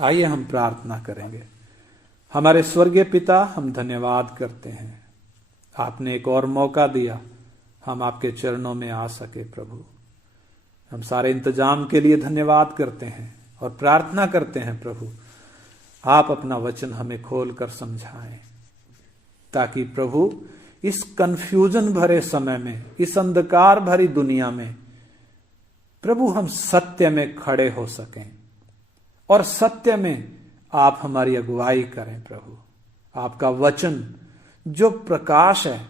आइए हम प्रार्थना करेंगे। हमारे स्वर्गीय पिता, हम धन्यवाद करते हैं, आपने एक और मौका दिया हम आपके चरणों में आ सके। प्रभु, हम सारे इंतजाम के लिए धन्यवाद करते हैं और प्रार्थना करते हैं प्रभु, आप अपना वचन हमें खोल कर समझाएं, ताकि प्रभु इस कंफ्यूजन भरे समय में, इस अंधकार भरी दुनिया में प्रभु हम सत्य में खड़े हो सकें और सत्य में आप हमारी अगुवाई करें। प्रभु, आपका वचन जो प्रकाश है,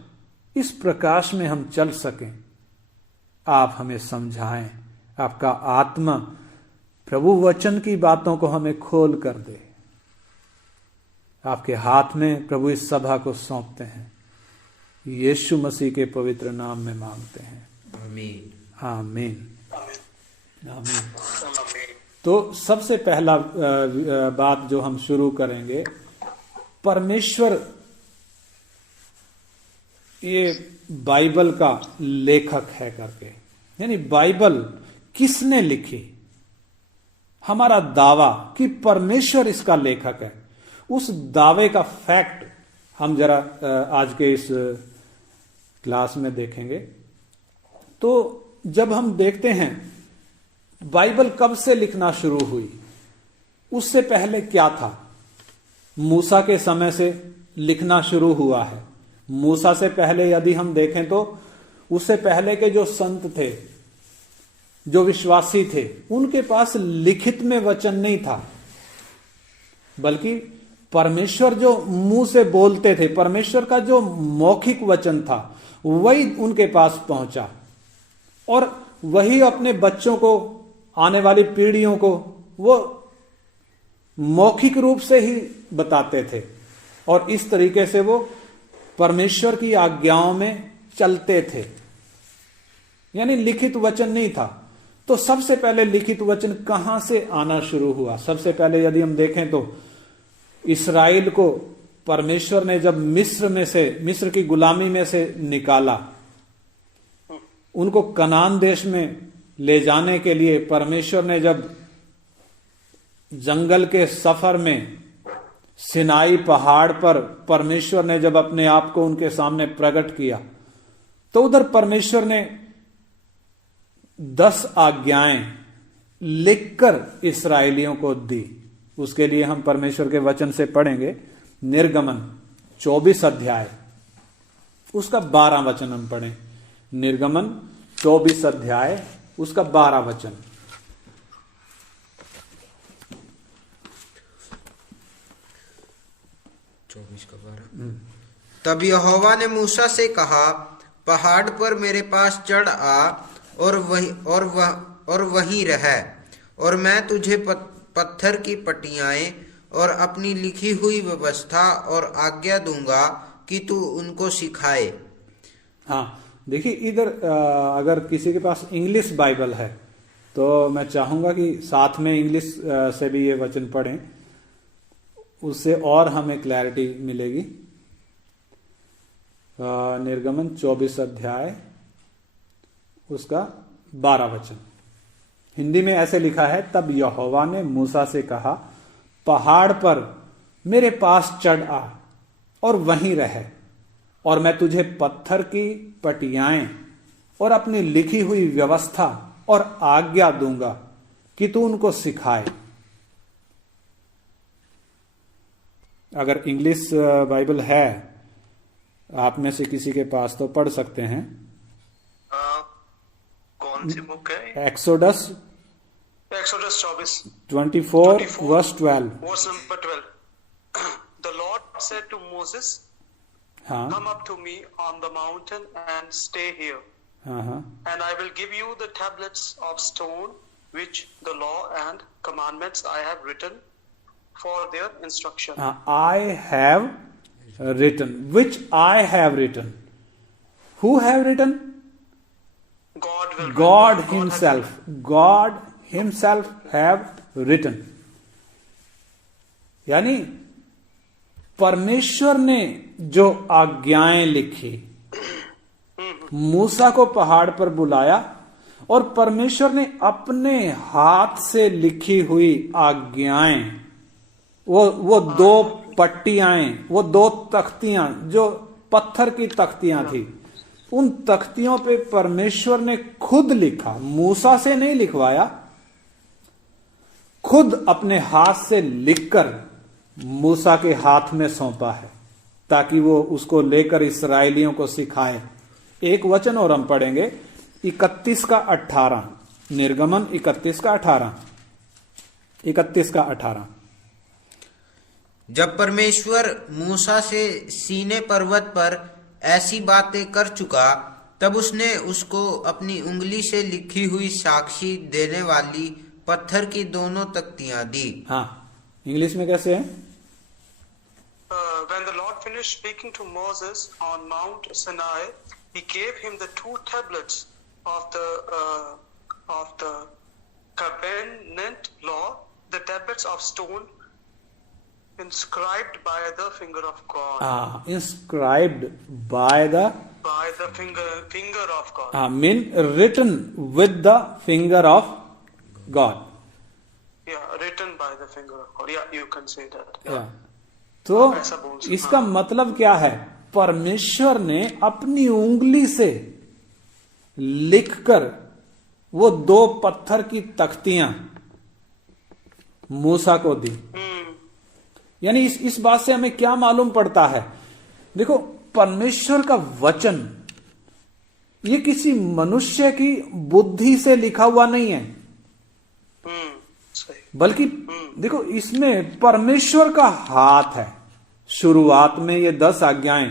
इस प्रकाश में हम चल सकें। आप हमें समझाएं, आपका आत्मा प्रभु वचन की बातों को हमें खोल कर दे। आपके हाथ में प्रभु इस सभा को सौंपते हैं, यीशु मसीह के पवित्र नाम में मांगते हैं, आमीन आमीन आमीन। तो सबसे पहला बात जो हम शुरू करेंगे, परमेश्वर ये बाइबल का लेखक है करके, यानी बाइबल किसने लिखी। हमारा दावा कि परमेश्वर इसका लेखक है, उस दावे का फैक्ट हम जरा आज के इस क्लास में देखेंगे। तो जब हम देखते हैं बाइबल कब से लिखना शुरू हुई, उससे पहले क्या था। मूसा के समय से लिखना शुरू हुआ है। मूसा से पहले यदि हम देखें तो उससे पहले के जो संत थे, जो विश्वासी थे, उनके पास लिखित में वचन नहीं था, बल्कि परमेश्वर जो मुंह से बोलते थे, परमेश्वर का जो मौखिक वचन था, वही उनके पास पहुंचा और वही अपने बच्चों को, आने वाली पीढ़ियों को वो मौखिक रूप से ही बताते थे और इस तरीके से वो परमेश्वर की आज्ञाओं में चलते थे। यानी लिखित वचन नहीं था। तो सबसे पहले लिखित वचन कहां से आना शुरू हुआ। सबसे पहले यदि हम देखें तो इस्राएल को परमेश्वर ने जब मिस्र की गुलामी में से निकाला, उनको कनान देश में ले जाने के लिए परमेश्वर ने जब जंगल के सफर में सिनाई पहाड़ पर परमेश्वर ने जब अपने आप को उनके सामने प्रकट किया, तो उधर परमेश्वर ने 10 आज्ञाएं लिखकर इस्राएलियों को दी। उसके लिए हम परमेश्वर के वचन से पढ़ेंगे। निर्गमन 24 अध्याय उसका 12 वचन हम पढ़ें। निर्गमन 24 अध्याय उसका 12 वचन। तब यहोवा ने मूसा से कहा, पहाड़ पर मेरे पास चढ़ आ और वहीं रह, और मैं तुझे पत्थर की पटियाएं और अपनी लिखी हुई व्यवस्था और आज्ञा दूंगा कि तू उनको सिखाए। हाँ, देखिए इधर अगर किसी के पास इंग्लिश बाइबल है तो मैं चाहूंगा कि साथ में इंग्लिश से भी ये वचन पढ़ें, उससे और हमें क्लैरिटी मिलेगी। निर्गमन 24 अध्याय उसका 12 वचन हिंदी में ऐसे लिखा है, तब यहोवा ने मूसा से कहा, पहाड़ पर मेरे पास चढ़ आ और वहीं रह, और मैं तुझे पत्थर की पटियाएं और अपनी लिखी हुई व्यवस्था और आज्ञा दूंगा कि तू उनको सिखाए। अगर इंग्लिश बाइबल है आप में से किसी के पास तो पढ़ सकते हैं। कौन सी बुक है? Exodus 24 verse 12। Verse number 12. The Lord said to Moses, come up to me on the mountain and stay here. And I will give you the tablets of stone which the law and commandments I have written for their instruction. I have written. Which I have written? Who have written? God himself. God himself have written. यानी परमेश्वर ने जो आज्ञाएं लिखी, मूसा को पहाड़ पर बुलाया और परमेश्वर ने अपने हाथ से लिखी हुई आज्ञाएं वो दो पट्टियां, वो दो तख्तियां जो पत्थर की तख्तियां थी, उन तख्तियों पे परमेश्वर ने खुद लिखा, मूसा से नहीं लिखवाया, खुद अपने हाथ से लिखकर मूसा के हाथ में सौंपा है ताकि वो उसको लेकर इस्राएलियों को सिखाए। एक वचन और हम पढ़ेंगे 31 का 18, निर्गमन 31 का 18, 31 का 18। जब परमेश्वर मूसा से सीने पर्वत पर ऐसी बातें कर चुका, तब उसने उसको अपनी उंगली से लिखी हुई साक्षी देने वाली पत्थर की दोनों तख्तियां दी। हाँ, इंग्लिश में कैसे है? When the Lord finished speaking to Moses on Mount Sinai, he gave him the two tablets of the covenant law, the tablets of stone inscribed by the finger of God. Inscribed by the finger of God. Mean written with the finger of God. Yeah, written by the finger of God. Yeah, you can say that. Yeah. तो इसका मतलब क्या है? परमेश्वर ने अपनी उंगली से लिखकर वो दो पत्थर की तख्तियां मूसा को दी। यानी इस बात से हमें क्या मालूम पड़ता है? देखो, परमेश्वर का वचन ये किसी मनुष्य की बुद्धि से लिखा हुआ नहीं है, बल्कि देखो इसमें परमेश्वर का हाथ है। शुरुआत में ये 10 आज्ञाएं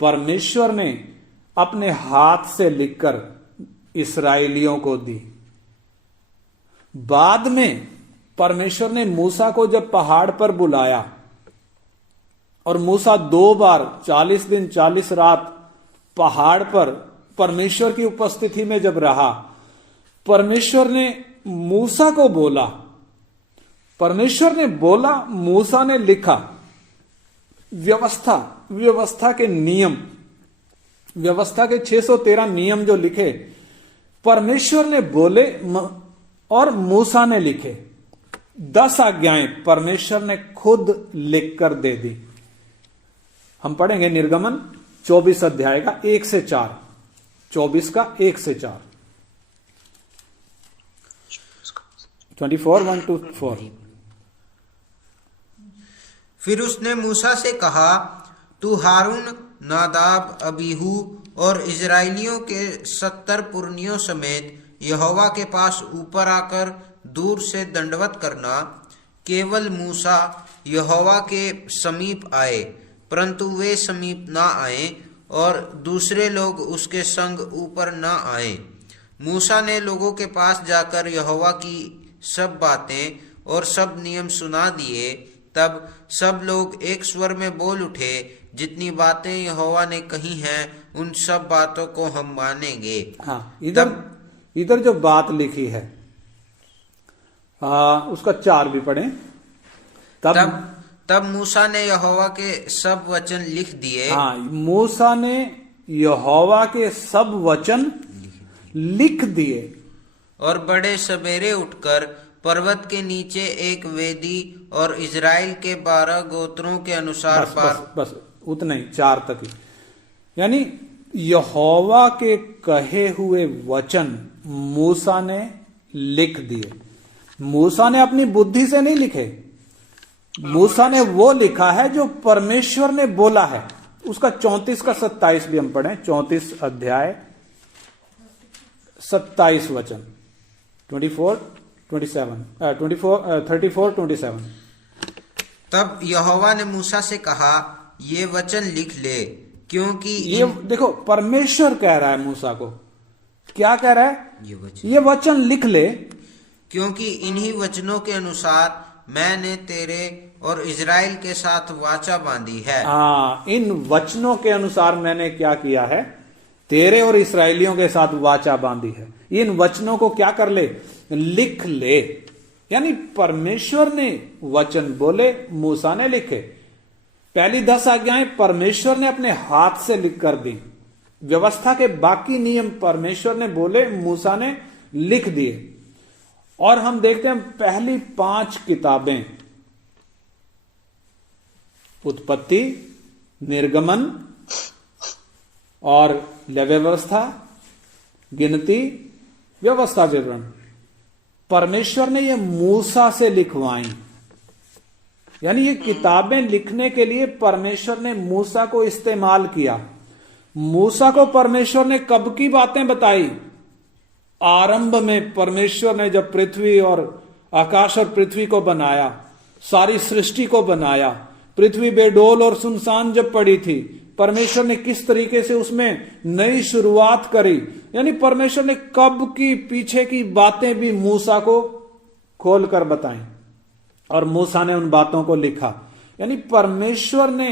परमेश्वर ने अपने हाथ से लिखकर इस्राएलियों को दी। बाद में परमेश्वर ने मूसा को जब पहाड़ पर बुलाया और मूसा 2 बार 40 दिन 40 रात पहाड़ पर परमेश्वर की उपस्थिति में जब रहा, परमेश्वर ने मूसा को बोला, परमेश्वर ने बोला, मूसा ने लिखा। व्यवस्था के नियम, व्यवस्था के 613 नियम जो लिखे परमेश्वर ने बोले और मूसा ने लिखे। 10 आज्ञाएं परमेश्वर ने खुद लिखकर दे दी। हम पढ़ेंगे निर्गमन 24 अध्याय का 1 से 4, 24 का 1 से 4, 24 1 to 4। फिर उसने मूसा से कहा, तू हारून, नादाब, अबीहू और इजराइलियों के 70 पुरनियों समेत यहोवा के पास ऊपर आकर दूर से दंडवत करना। केवल मूसा यहोवा के समीप आए, परंतु वे समीप ना आए और दूसरे लोग उसके संग ऊपर ना आए। मूसा ने लोगों के पास जाकर यहोवा की सब बातें और सब नियम सुना दिए। तब सब लोग एक स्वर में बोल उठे, जितनी बातें यहोवा ने कही हैं उन सब बातों को हम मानेंगे। हाँ, इधर जो बात लिखी है उसका 4 भी पढ़ें। तब मूसा ने यहोवा के सब वचन लिख दिए। हाँ, मूसा ने यहोवा के सब वचन लिख दिए और बड़े सवेरे उठकर पर्वत के नीचे एक वेदी और इजराइल के 12 गोत्रों के अनुसार बस उतना ही, 4 तक ही। यानी यहोवा के कहे हुए वचन मूसा ने लिख दिए। मूसा ने अपनी बुद्धि से नहीं लिखे, मूसा ने वो लिखा है जो परमेश्वर ने बोला है। उसका 34 का 27 भी हम पढ़ें, 34 अध्याय 27 वचन, 34 27। तब यहोवा ने मूसा से कहा, ये वचन लिख ले, क्योंकि ये देखो परमेश्वर कह रहा है मूसा को, क्या कह रहा है? ये वचन लिख ले, क्योंकि इन्हीं वचनों के अनुसार मैंने तेरे और इजराइल के साथ वाचा बांधी है। हाँ, इन वचनों के अनुसार मैंने क्या किया है? तेरे और इसराइलियों के साथ वाचा बांधी है। इन वचनों को क्या कर ले? लिख ले। यानी परमेश्वर ने वचन बोले, मूसा ने लिखे। पहली 10 आज्ञाएं परमेश्वर ने अपने हाथ से लिख कर दी। व्यवस्था के बाकी नियम परमेश्वर ने बोले, मूसा ने लिख दिए। और हम देखते हैं पहली 5 किताबें उत्पत्ति, निर्गमन और व्यवस्था, गिनती, व्यवस्था विवरण परमेश्वर ने ये मूसा से लिखवाई। यानी ये किताबें लिखने के लिए परमेश्वर ने मूसा को इस्तेमाल किया। मूसा को परमेश्वर ने कब की बातें बताई? आरंभ में परमेश्वर ने जब पृथ्वी और आकाश और पृथ्वी को बनाया, सारी सृष्टि को बनाया, पृथ्वी बेडोल और सुनसान जब पड़ी थी, परमेश्वर ने किस तरीके से उसमें नई शुरुआत करी। यानी परमेश्वर ने कब की पीछे की बातें भी मूसा को खोलकर बताई और मूसा ने उन बातों को लिखा। यानी परमेश्वर ने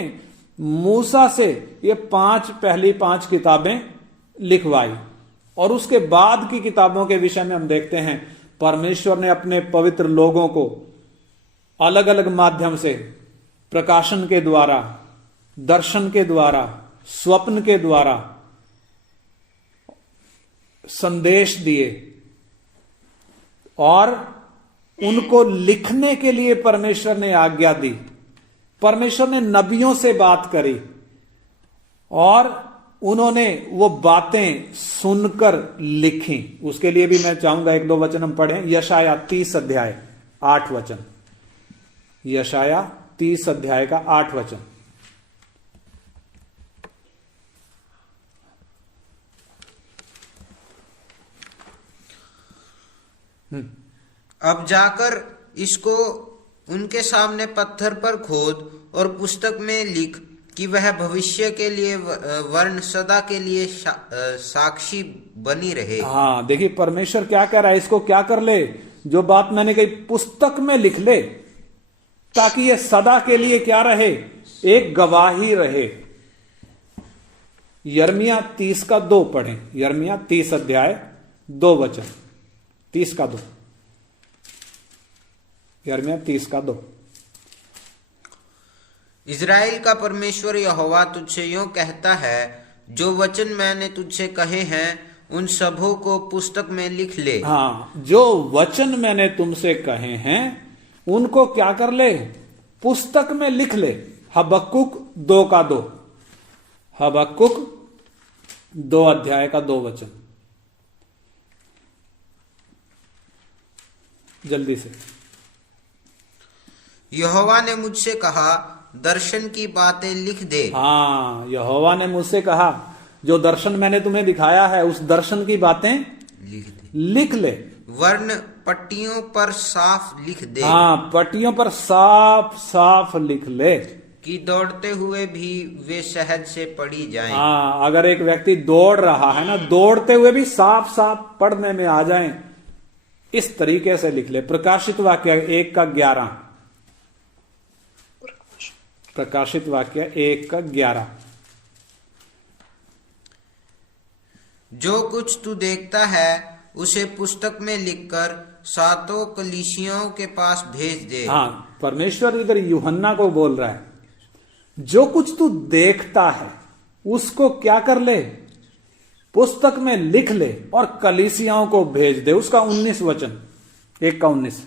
मूसा से ये पहली पांच किताबें लिखवाई। और उसके बाद की किताबों के विषय में हम देखते हैं परमेश्वर ने अपने पवित्र लोगों को अलग अलग माध्यम से, प्रकाशन के द्वारा, दर्शन के द्वारा, स्वप्न के द्वारा संदेश दिए और उनको लिखने के लिए परमेश्वर ने आज्ञा दी। परमेश्वर ने नबियों से बात करी और उन्होंने वो बातें सुनकर लिखी। उसके लिए भी मैं चाहूंगा 1-2 वचन हम पढ़ें। यशाया 30 अध्याय 8 वचन। यशाया 30 अध्याय का 8 वचन। अब जाकर इसको उनके सामने पत्थर पर खोद और पुस्तक में लिख कि वह भविष्य के लिए वर्ण सदा के लिए साक्षी बनी रहे। हाँ, देखिए परमेश्वर क्या कह रहा है, इसको क्या कर ले, जो बात मैंने कही पुस्तक में लिख ले, ताकि ये सदा के लिए क्या रहे, एक गवाही रहे। यिर्मयाह 30 का 2 पढ़ें। यिर्मयाह 30 अध्याय 2 वचन। 30 का 2। यिर्मयाह 30 का 2। इज़राइल का परमेश्वर यहोवा तुझसे यूं कहता है, जो वचन मैंने तुझसे कहे हैं उन सबों को पुस्तक में लिख ले। हाँ, जो वचन मैंने तुमसे कहे हैं उनको क्या कर ले, पुस्तक में लिख ले। हबक्कुक 2 का 2। हबक्कुक 2 अध्याय का 2 वचन। जल्दी से। यहोवा ने मुझसे कहा, दर्शन की बातें लिख दे। हाँ, यहोवा ने मुझसे कहा, जो दर्शन मैंने तुम्हें दिखाया है उस दर्शन की बातें लिख ले। वर्ण पट्टियों पर साफ लिख दे। हाँ, पट्टियों पर साफ साफ लिख ले कि दौड़ते हुए भी वे सहज से पढ़ी जाएं। हाँ, अगर एक व्यक्ति दौड़ रहा है ना, दौड़ते हुए भी साफ साफ पढ़ने में आ जाएं, इस तरीके से लिख ले। प्रकाशित वाक्य 1 का 11। प्रकाशित वाक्य 1 का 11। जो कुछ तू देखता है उसे पुस्तक में लिखकर 7 कलीसियाओं के पास भेज दे। हाँ, परमेश्वर इधर यूहन्ना को बोल रहा है, जो कुछ तू देखता है उसको क्या कर ले, पुस्तक में लिख ले और कलीसियाओं को भेज दे। उसका 19 वचन, 1 का 19।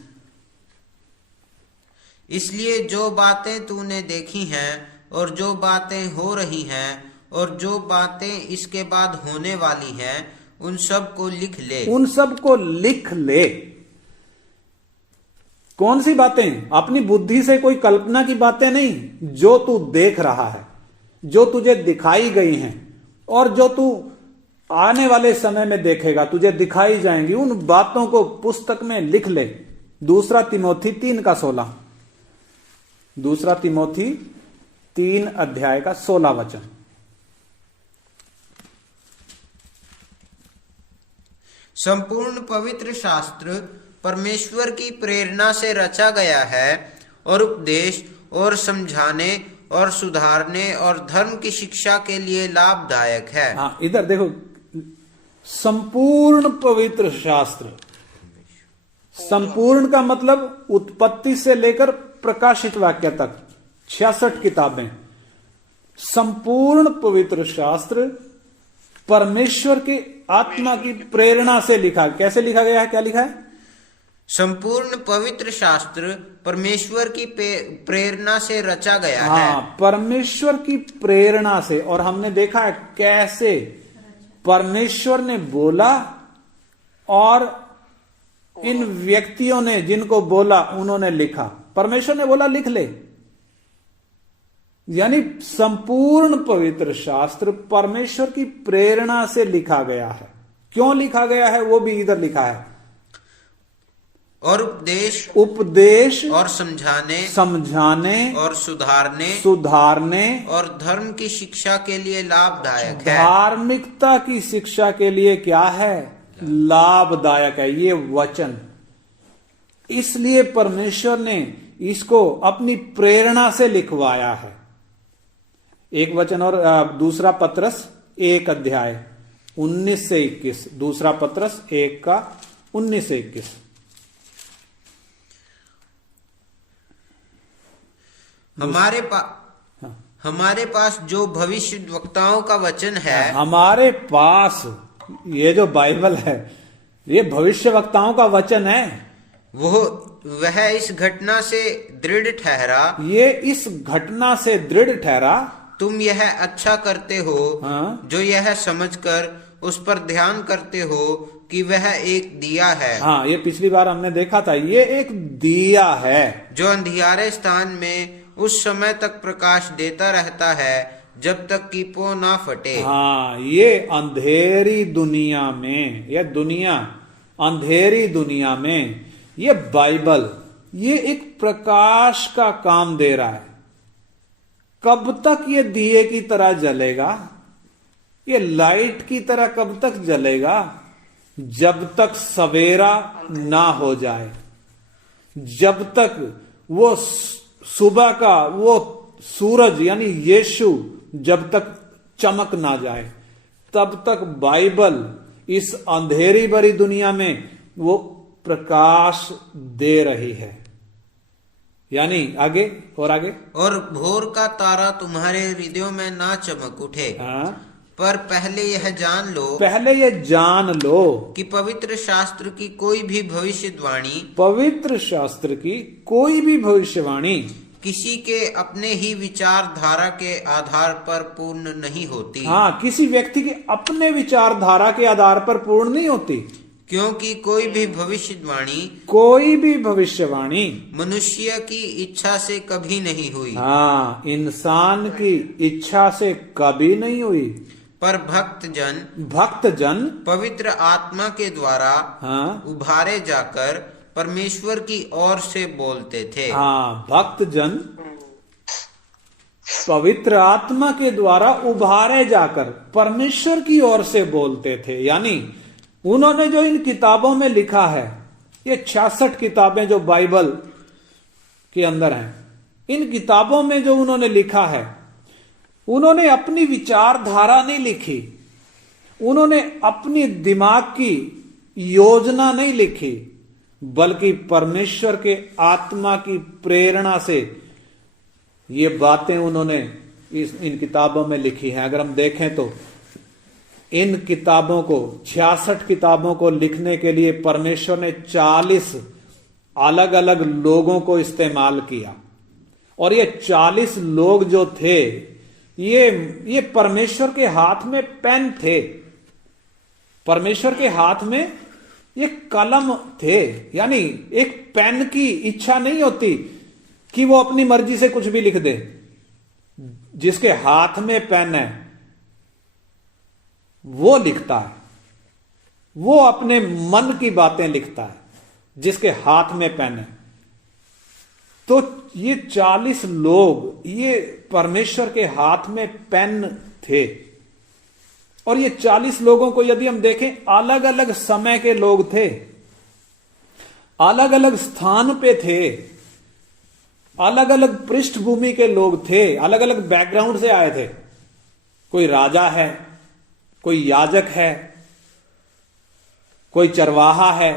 इसलिए जो बातें तूने देखी हैं और जो बातें हो रही हैं और जो बातें इसके बाद होने वाली हैं उन सब को लिख ले। उन सब को लिख ले। कौन सी बातें? अपनी बुद्धि से कोई कल्पना की बातें नहीं, जो तू देख रहा है, जो तुझे दिखाई गई हैं और जो तू आने वाले समय में देखेगा, तुझे दिखाई जाएंगी, उन बातों को पुस्तक में लिख ले। 2 तिमोथी 3 का 16। 2 तिमोथी 3 अध्याय का 16 वचन। संपूर्ण पवित्र शास्त्र परमेश्वर की प्रेरणा से रचा गया है और उपदेश और समझाने और सुधारने और धर्म की शिक्षा के लिए लाभदायक है। हाँ, इधर देखो, संपूर्ण पवित्र शास्त्र। संपूर्ण का मतलब उत्पत्ति से लेकर प्रकाशित वाक्य तक 66 किताबें। संपूर्ण पवित्र शास्त्र परमेश्वर की आत्मा की प्रेरणा से लिखा। कैसे लिखा गया है? क्या लिखा है? संपूर्ण पवित्र शास्त्र परमेश्वर की प्रेरणा से रचा गया है। हाँ, परमेश्वर की प्रेरणा से। और हमने देखा है कैसे परमेश्वर ने बोला और इन व्यक्तियों ने जिनको बोला उन्होंने लिखा। परमेश्वर ने बोला लिख ले, यानी संपूर्ण पवित्र शास्त्र परमेश्वर की प्रेरणा से लिखा गया है। क्यों लिखा गया है वो भी इधर लिखा है। और उपदेश और समझाने और सुधारने और धर्म की शिक्षा के लिए लाभदायक है। धार्मिकता की शिक्षा के लिए क्या है? लाभदायक है ये वचन। इसलिए परमेश्वर ने इसको अपनी प्रेरणा से लिखवाया है। एक वचन और दूसरा पत्रस 1 अध्याय 19 से 21। दूसरा पत्रस 1 का 19 से 21। हमारे पास जो भविष्य वक्ताओं का वचन है, हमारे पास ये जो बाइबल है ये भविष्य वक्ताओं का वचन है। वह इस घटना से दृढ़ ठहरा। ये इस घटना से दृढ़ ठहरा। तुम यह अच्छा करते हो, जो यह समझकर उस पर ध्यान करते हो कि वह एक दिया है। हाँ, ये पिछली बार हमने देखा था। ये एक दिया है जो अंधियारे स्थान में उस समय तक प्रकाश देता रहता है जब तक कि पो ना फटे। हाँ, ये अंधेरी दुनिया में, ये दुनिया अंधेरी दुनिया में ये बाइबल ये एक प्रकाश का काम दे रहा है। कब तक ये दिए की तरह जलेगा? ये लाइट की तरह कब तक जलेगा? जब तक सवेरा ना हो जाए, जब तक वो सुबह का वो सूरज यानी यीशु जब तक चमक ना जाए, तब तक बाइबल इस अंधेरी भरी दुनिया में वो प्रकाश दे रही है। यानी आगे और आगे, और भोर का तारा तुम्हारे हृदयों में ना चमक उठे। हाँ, पर पहले यह जान लो कि पवित्र शास्त्र की कोई भी भविष्यवाणी किसी के अपने ही विचारधारा के आधार पर पूर्ण नहीं होती। हाँ, किसी व्यक्ति के अपने विचारधारा के आधार पर पूर्ण नहीं होती, क्योंकि कोई भी भविष्यवाणी मनुष्य की इच्छा से कभी नहीं हुई। हाँ, इंसान की इच्छा से कभी नहीं हुई, पर भक्तजन पवित्र आत्मा के द्वारा उभारे जाकर परमेश्वर की ओर से बोलते थे। हाँ, भक्तजन पवित्र आत्मा के द्वारा उभारे जाकर परमेश्वर की ओर से बोलते थे। यानी उन्होंने जो इन किताबों में लिखा है, ये 66 किताबें जो बाइबल के अंदर हैं, इन किताबों में जो उन्होंने लिखा है, उन्होंने अपनी विचारधारा नहीं लिखी, उन्होंने अपनी दिमाग की योजना नहीं लिखी, बल्कि परमेश्वर के आत्मा की प्रेरणा से ये बातें उन्होंने इन किताबों में लिखी हैं। अगर हम देखें तो इन किताबों को 66 किताबों को लिखने के लिए परमेश्वर ने 40 अलग अलग लोगों को इस्तेमाल किया। और ये 40 लोग जो थे ये परमेश्वर के हाथ में पेन थे, परमेश्वर के हाथ में ये कलम थे। यानी एक पेन की इच्छा नहीं होती कि वो अपनी मर्जी से कुछ भी लिख दे। जिसके हाथ में पेन है वो लिखता है, वो अपने मन की बातें लिखता है, जिसके हाथ में पेन है। तो ये 40 लोग ये परमेश्वर के हाथ में पेन थे। और ये 40 लोगों को यदि हम देखें, अलग अलग समय के लोग थे, अलग अलग स्थान पे थे, अलग अलग पृष्ठभूमि के लोग थे, अलग अलग बैकग्राउंड से आए थे। कोई राजा है, कोई याजक है, कोई चरवाहा है,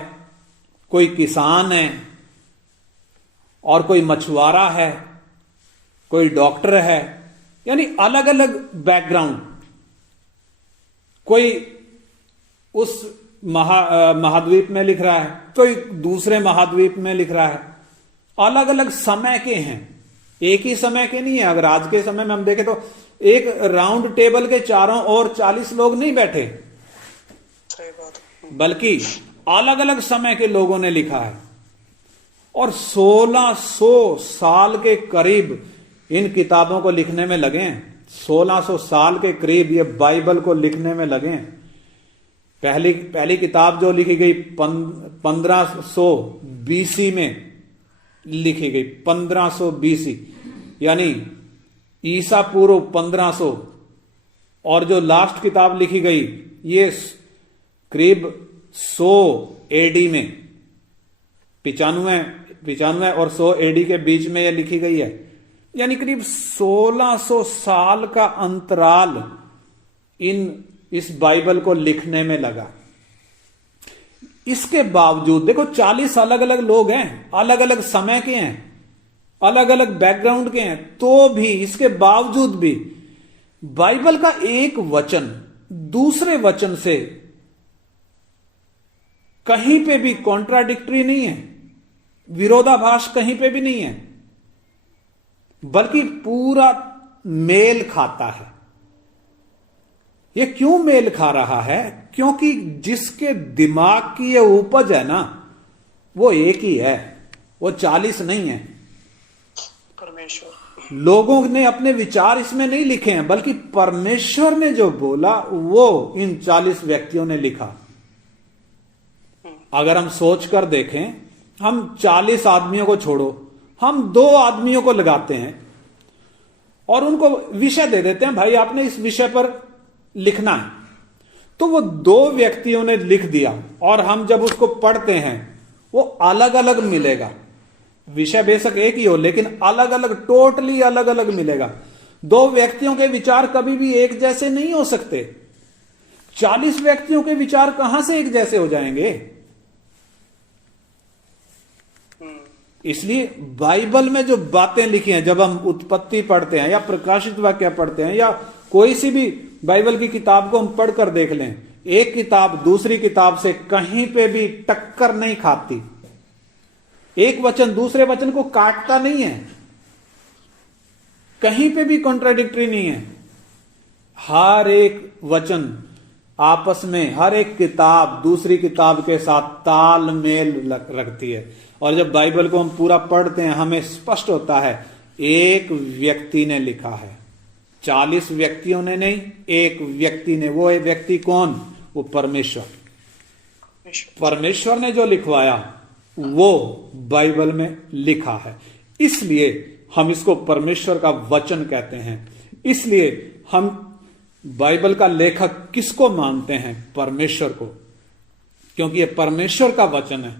कोई किसान है, और कोई मछुआरा है, कोई डॉक्टर है। यानी अलग अलग बैकग्राउंड। कोई उस महाद्वीप में लिख रहा है, कोई दूसरे महाद्वीप में लिख रहा है। अलग अलग समय के हैं, एक ही समय के नहीं है। अगर आज के समय में हम देखें तो एक राउंड टेबल के चारों ओर 40 लोग नहीं बैठे, सही बात। बल्कि अलग अलग समय के लोगों ने लिखा है। और 1600 साल के करीब इन किताबों को लिखने में लगे हैं। 1600 साल के करीब ये बाइबल को लिखने में लगे हैं। पहली किताब जो लिखी गई 1500 बीसी में लिखी गई, 1500 बीसी, यानी ईसा पूर्व 1500। और जो लास्ट किताब लिखी गई ये करीब 100 एडी में, 95 और 100 एडी के बीच में यह लिखी गई है। यानी करीब 1600 साल का अंतराल इस बाइबल को लिखने में लगा। इसके बावजूद देखो 40 अलग अलग लोग हैं, अलग अलग समय के हैं, अलग अलग बैकग्राउंड के हैं, तो भी इसके बावजूद भी बाइबल का एक वचन दूसरे वचन से कहीं पे भी कॉन्ट्राडिक्टरी नहीं है, विरोधाभास कहीं पे भी नहीं है, बल्कि पूरा मेल खाता है। यह क्यों मेल खा रहा है? क्योंकि जिसके दिमाग की यह उपज है ना, वो एक ही है, वो 40 नहीं है। परमेश्वर, लोगों ने अपने विचार इसमें नहीं लिखे हैं, बल्कि परमेश्वर ने जो बोला वो इन 40 व्यक्तियों ने लिखा। अगर हम सोच कर देखें, हम 40 आदमियों को छोड़ो, हम 2 आदमियों को लगाते हैं और उनको विषय दे देते हैं, भाई आपने इस विषय पर लिखना है, तो वो 2 व्यक्तियों ने लिख दिया और हम जब उसको पढ़ते हैं वो अलग अलग मिलेगा। विषय बेशक एक ही हो लेकिन अलग अलग, टोटली अलग अलग मिलेगा। 2 व्यक्तियों के विचार कभी भी एक जैसे नहीं हो सकते। 40 व्यक्तियों के विचार कहां से एक जैसे हो जाएंगे? इसलिए बाइबल में जो बातें लिखी हैं, जब हम उत्पत्ति पढ़ते हैं या प्रकाशित वाक्य पढ़ते हैं या कोई सी भी बाइबल की किताब को हम पढ़कर देख लें, एक किताब दूसरी किताब से कहीं पे भी टक्कर नहीं खाती। एक वचन दूसरे वचन को काटता नहीं है, कहीं पे भी कॉन्ट्राडिक्टरी नहीं है। हर एक वचन आपस में, हर एक किताब दूसरी किताब के साथ तालमेल रखती है। और जब बाइबल को हम पूरा पढ़ते हैं हमें स्पष्ट होता है एक व्यक्ति ने लिखा है, 40 व्यक्तियों ने नहीं, एक व्यक्ति ने। वो एक व्यक्ति कौन? वो परमेश्वर। परमेश्वर ने जो लिखवाया वो बाइबल में लिखा है, इसलिए हम इसको परमेश्वर का वचन कहते हैं। इसलिए हम बाइबल का लेखक किसको मानते हैं? परमेश्वर को, क्योंकि यह परमेश्वर का वचन है।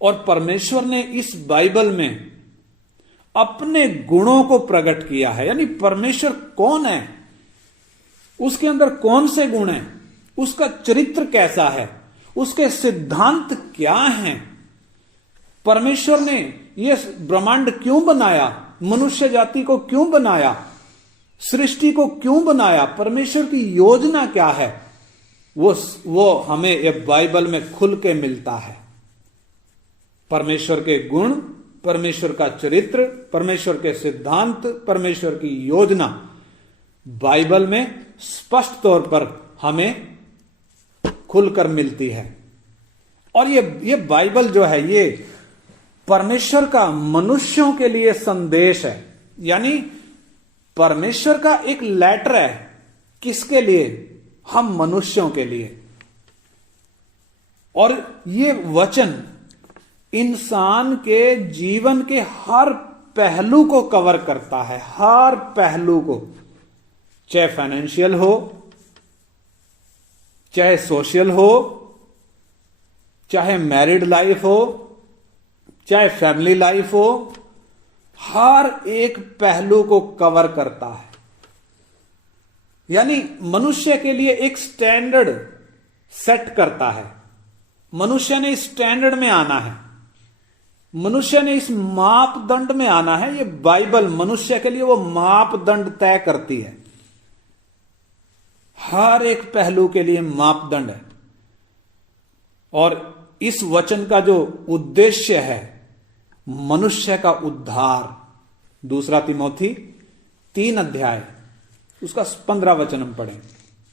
और परमेश्वर ने इस बाइबल में अपने गुणों को प्रकट किया है। यानी परमेश्वर कौन है, उसके अंदर कौन से गुण हैं, उसका चरित्र कैसा है, उसके सिद्धांत क्या हैं, परमेश्वर ने यह ब्रह्मांड क्यों बनाया, मनुष्य जाति को क्यों बनाया, सृष्टि को क्यों बनाया, परमेश्वर की योजना क्या है, वो हमें यह बाइबल में खुल के मिलता है। परमेश्वर के गुण, परमेश्वर का चरित्र, परमेश्वर के सिद्धांत, परमेश्वर की योजना बाइबल में स्पष्ट तौर पर हमें खुलकर मिलती है। और ये बाइबल जो है ये परमेश्वर का मनुष्यों के लिए संदेश है। यानी परमेश्वर का एक लेटर है, किसके लिए? हम मनुष्यों के लिए। और ये वचन इंसान के जीवन के हर पहलू को कवर करता है, हर पहलू को, चाहे फाइनेंशियल हो, चाहे सोशल हो, चाहे मैरिड लाइफ हो, चाहे फैमिली लाइफ हो, हर एक पहलू को कवर करता है। यानी मनुष्य के लिए एक स्टैंडर्ड सेट करता है। मनुष्य ने इस स्टैंडर्ड में आना है, मनुष्य ने इस मापदंड में आना है। ये बाइबल मनुष्य के लिए वो मापदंड तय करती है, हर एक पहलू के लिए मापदंड है। और इस वचन का जो उद्देश्य है मनुष्य का उद्धार। 2 तिमोथी 3 अध्याय उसका 15 वचन हम पढ़ें।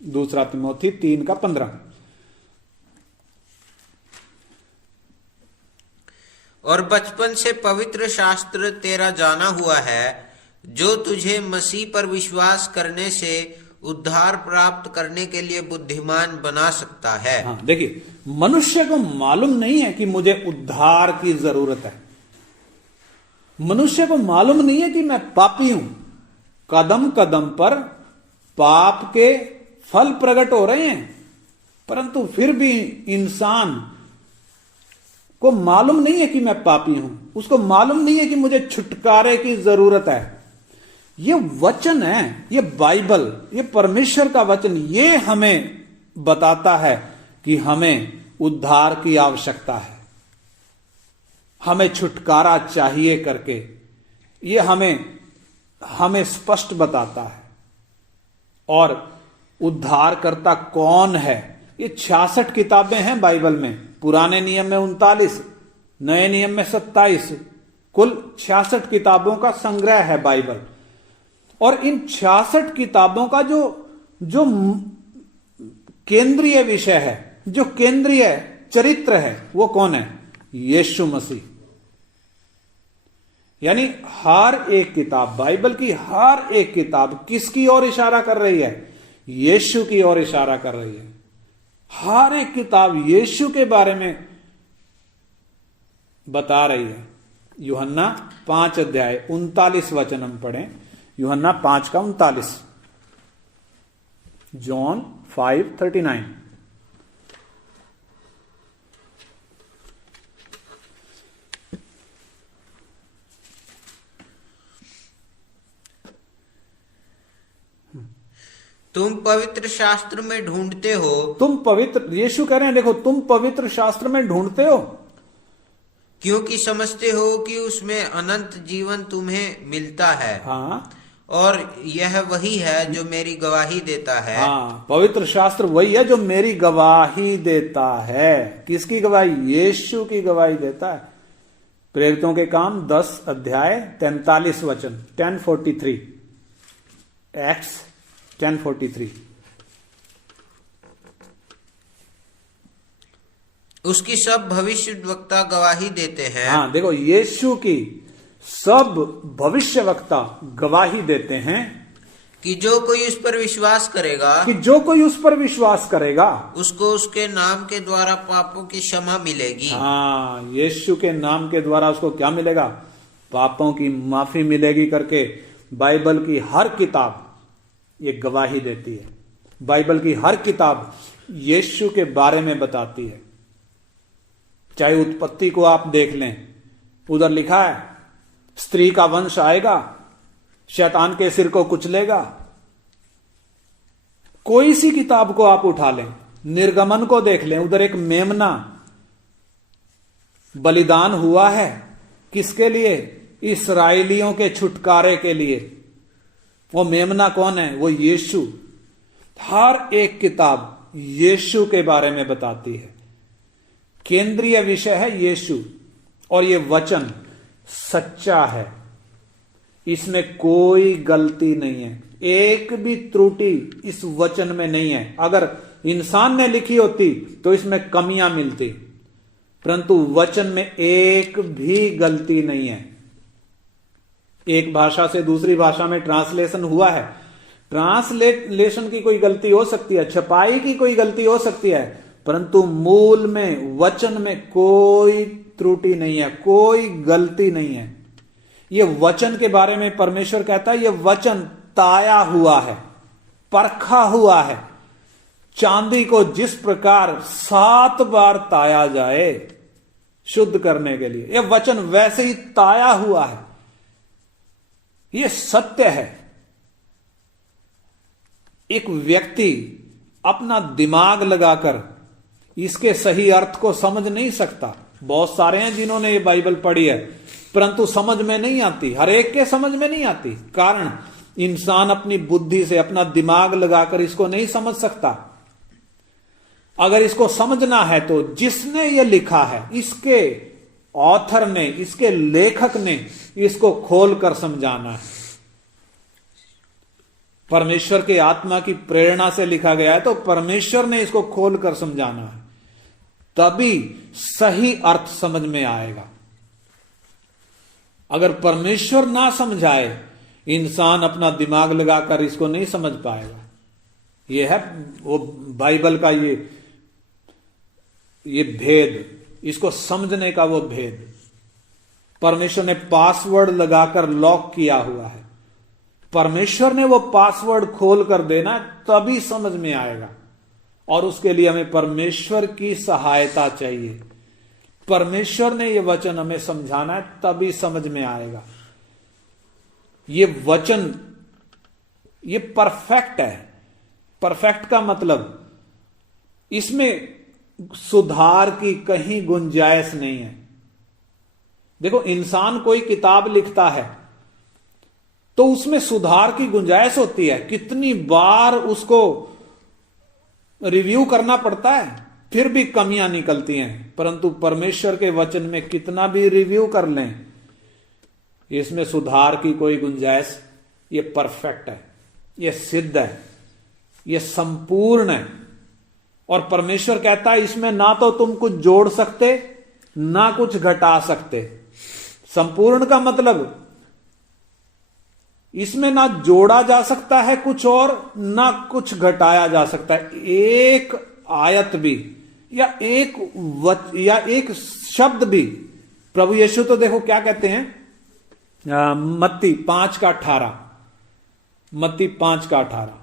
2 तिमोथी 3 का 15। और बचपन से पवित्र शास्त्र तेरा जाना हुआ है, जो तुझे मसीह पर विश्वास करने से उद्धार प्राप्त करने के लिए बुद्धिमान बना सकता है। हाँ, देखिए, मनुष्य को मालूम नहीं है कि मुझे उद्धार की जरूरत है। मनुष्य को मालूम नहीं है कि मैं पापी हूं। कदम कदम पर पाप के फल प्रकट हो रहे हैं, परंतु फिर भी इंसान को मालूम नहीं है कि मैं पापी हूं। उसको मालूम नहीं है कि मुझे छुटकारे की जरूरत है। ये वचन है, ये बाइबल, ये परमेश्वर का वचन, ये हमें बताता है कि हमें उद्धार की आवश्यकता है, हमें छुटकारा चाहिए करके ये हमें स्पष्ट बताता है। और उद्धारकर्ता कौन है? ये 66 किताबें हैं बाइबल में। पुराने नियम में 39, नए नियम में 27, कुल 66 किताबों का संग्रह है बाइबल। और इन 66 किताबों का जो केंद्रीय विषय है, जो केंद्रीय चरित्र है, वो कौन है? यीशु मसीह। यानी हर एक किताब, बाइबल की हर एक किताब किसकी ओर इशारा कर रही है? यीशु की ओर इशारा कर रही है। हर एक किताब यीशु के बारे में बता रही है। यूहन्ना 5 अध्याय 39 वचन हम पढ़ें। यूहन्ना 5 का 39। जॉन 5:39। तुम पवित्र शास्त्र में ढूंढते हो। तुम पवित्र, यीशु कह रहे हैं, देखो, तुम पवित्र शास्त्र में ढूंढते हो क्योंकि समझते हो कि उसमें अनंत जीवन तुम्हें मिलता है। हाँ, और यह वही है जो मेरी गवाही देता है। हाँ, पवित्र शास्त्र वही है जो मेरी गवाही देता है। किसकी गवाही? यीशु की गवाही देता है। प्रेरितों के काम 10 अध्याय 43 वचन 10:43। एक्ट्स 10:43। उसकी सब भविष्यवक्ता गवाही देते हैं। हाँ, देखो, यीशु की सब भविष्यवक्ता गवाही देते हैं कि जो कोई उस पर विश्वास करेगा, उसको उसके नाम के द्वारा पापों की क्षमा मिलेगी। हाँ, यीशु के नाम के द्वारा उसको क्या मिलेगा? पापों की माफी मिलेगी करके बाइबल की हर किताब ये गवाही देती है। बाइबल की हर किताब यीशु के बारे में बताती है। चाहे उत्पत्ति को आप देख लें, उधर लिखा है स्त्री का वंश आएगा, शैतान के सिर को कुचलेगा। कोई सी किताब को आप उठा लें, निर्गमन को देख लें, उधर एक मेमना बलिदान हुआ है। किसके लिए? इस्राएलियों के छुटकारे के लिए। वो मेमना कौन है? वो यीशु। हर एक किताब यीशु के बारे में बताती है। केंद्रीय विषय है यीशु, और ये वचन सच्चा है, इसमें कोई गलती नहीं है, एक भी त्रुटि इस वचन में नहीं है। अगर इंसान ने लिखी होती तो इसमें कमियां मिलती, परंतु वचन में एक भी गलती नहीं है। एक भाषा से दूसरी भाषा में ट्रांसलेशन हुआ है, ट्रांसलेशन की कोई गलती हो सकती है, छपाई की कोई गलती हो सकती है, परंतु मूल में, वचन में कोई त्रुटि नहीं है, कोई गलती नहीं है। यह वचन के बारे में परमेश्वर कहता है, यह वचन ताया हुआ है, परखा हुआ है। चांदी को जिस प्रकार 7 बार ताया जाए शुद्ध करने के लिए, यह वचन वैसे ही ताया हुआ है। यह सत्य है। एक व्यक्ति अपना दिमाग लगाकर इसके सही अर्थ को समझ नहीं सकता। बहुत सारे हैं जिन्होंने ये बाइबल पढ़ी है, परंतु समझ में नहीं आती, हर एक के समझ में नहीं आती। कारण इंसान अपनी बुद्धि से, अपना दिमाग लगाकर इसको नहीं समझ सकता। अगर इसको समझना है तो जिसने ये लिखा है, इसके ऑथर ने, इसके लेखक ने इसको खोलकर समझाना है। परमेश्वर की आत्मा की प्रेरणा से लिखा गया है तो परमेश्वर ने इसको खोलकर समझाना है, तभी सही अर्थ समझ में आएगा। अगर परमेश्वर ना समझाए, इंसान अपना दिमाग लगाकर इसको नहीं समझ पाएगा। यह है वो बाइबल का ये भेद, इसको समझने का वो भेद। परमेश्वर ने पासवर्ड लगाकर लॉक किया हुआ है। परमेश्वर ने वो पासवर्ड खोल कर देना, तभी समझ में आएगा। और उसके लिए हमें परमेश्वर की सहायता चाहिए। परमेश्वर ने ये वचन हमें समझाना है, तभी समझ में आएगा। ये वचन ये परफेक्ट है। परफेक्ट का मतलब इसमें सुधार की कहीं गुंजाइश नहीं है। देखो, इंसान कोई किताब लिखता है तो उसमें सुधार की गुंजाइश होती है। कितनी बार उसको रिव्यू करना पड़ता है, फिर भी कमियां निकलती हैं। परंतु परमेश्वर के वचन में कितना भी रिव्यू कर लें, इसमें सुधार की कोई गुंजाइश, ये परफेक्ट है, ये सिद्ध है, ये संपूर्ण है। और परमेश्वर कहता है इसमें ना तो तुम कुछ जोड़ सकते, ना कुछ घटा सकते। संपूर्ण का मतलब इसमें ना जोड़ा जा सकता है कुछ और, ना कुछ घटाया जा सकता है। एक आयत भी या एक शब्द भी। प्रभु यीशु तो देखो क्या कहते हैं, मत्ती 5:18, मत्ती 5:18।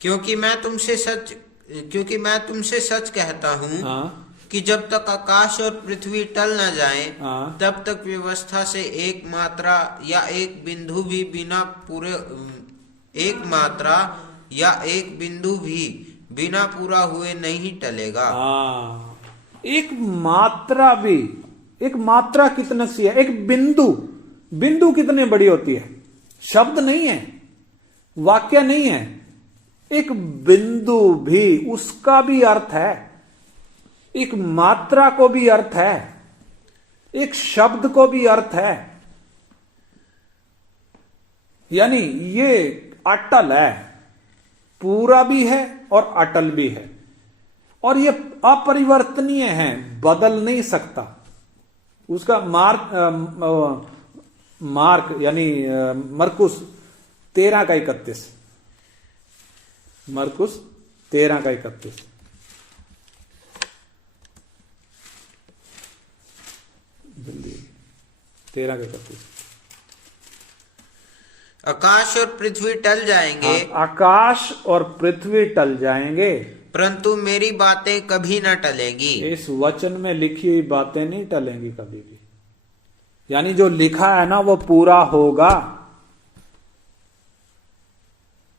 क्योंकि मैं तुमसे सच कहता हूँ कि जब तक आकाश और पृथ्वी टल न जाएं, तब तक व्यवस्था से एक मात्रा या एक बिंदु भी बिना पूरा हुए नहीं टलेगा। एक मात्रा भी, एक मात्रा कितने सी है, एक बिंदु कितने बड़ी होती है। शब्द नहीं है, वाक्य नहीं है, एक बिंदु भी, उसका भी अर्थ है। एक मात्रा को भी अर्थ है, एक शब्द को भी अर्थ है। यानी ये अटल है, पूरा भी है और अटल भी है। और ये अपरिवर्तनीय है, बदल नहीं सकता। उसका मार्क यानी मरकुस 13:31, मरकुस 13:31। जल्दी 13:31। आकाश और पृथ्वी टल जाएंगे, आकाश और पृथ्वी टल जाएंगे, परंतु मेरी बातें कभी न टलेंगी। इस वचन में लिखी हुई बातें नहीं टलेंगी कभी भी। यानी जो लिखा है ना वो पूरा होगा।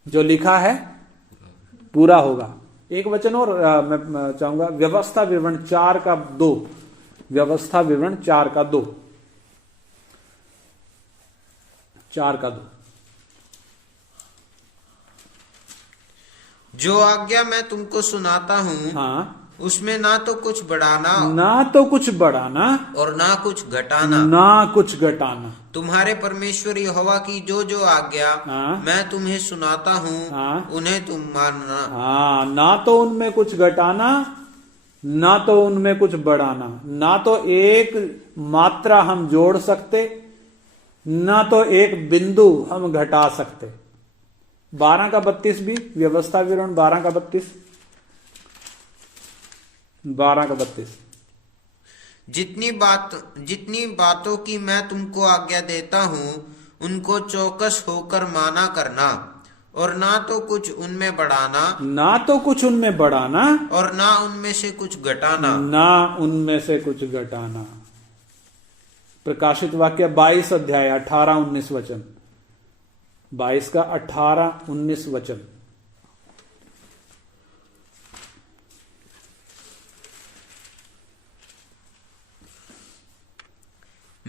जो लिखा है पूरा होगा। एक वचन और मैं चाहूंगा, व्यवस्था विवरण 4:2, व्यवस्था विवरण 4:2, 4:2। जो आज्ञा मैं तुमको सुनाता हूँ, उसमें ना तो कुछ बढ़ाना और ना कुछ घटाना, तुम्हारे परमेश्वर यहोवा की जो आज्ञा मैं तुम्हें सुनाता हूँ, उन्हें तुम मानना। ना तो उनमें कुछ घटाना, ना तो उनमें कुछ बढ़ाना, ना तो एक मात्रा हम जोड़ सकते, ना तो एक बिंदु हम घटा सकते। 12:32 भी, व्यवस्था विवरण 12:32, 12:32। जितनी बातों की मैं तुमको आज्ञा देता हूँ, उनको चौकस होकर माना करना, और ना तो कुछ उनमें बढ़ाना और ना उनमें से कुछ घटाना। प्रकाशित वाक्य 22 अध्याय 18-19 वचन, 22 का 18-19 वचन।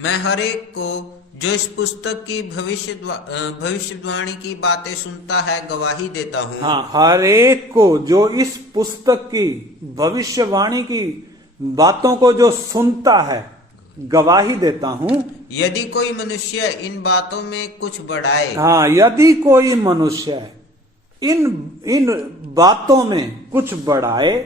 मैं हर एक को जो इस पुस्तक की भविष्यवाणी की बातें सुनता है गवाही देता हूँ। हाँ, हर एक को जो इस पुस्तक की भविष्यवाणी की बातों को जो सुनता है गवाही देता हूँ। यदि कोई मनुष्य इन बातों में कुछ बढ़ाए, हाँ, यदि कोई मनुष्य इन बातों में कुछ बढ़ाए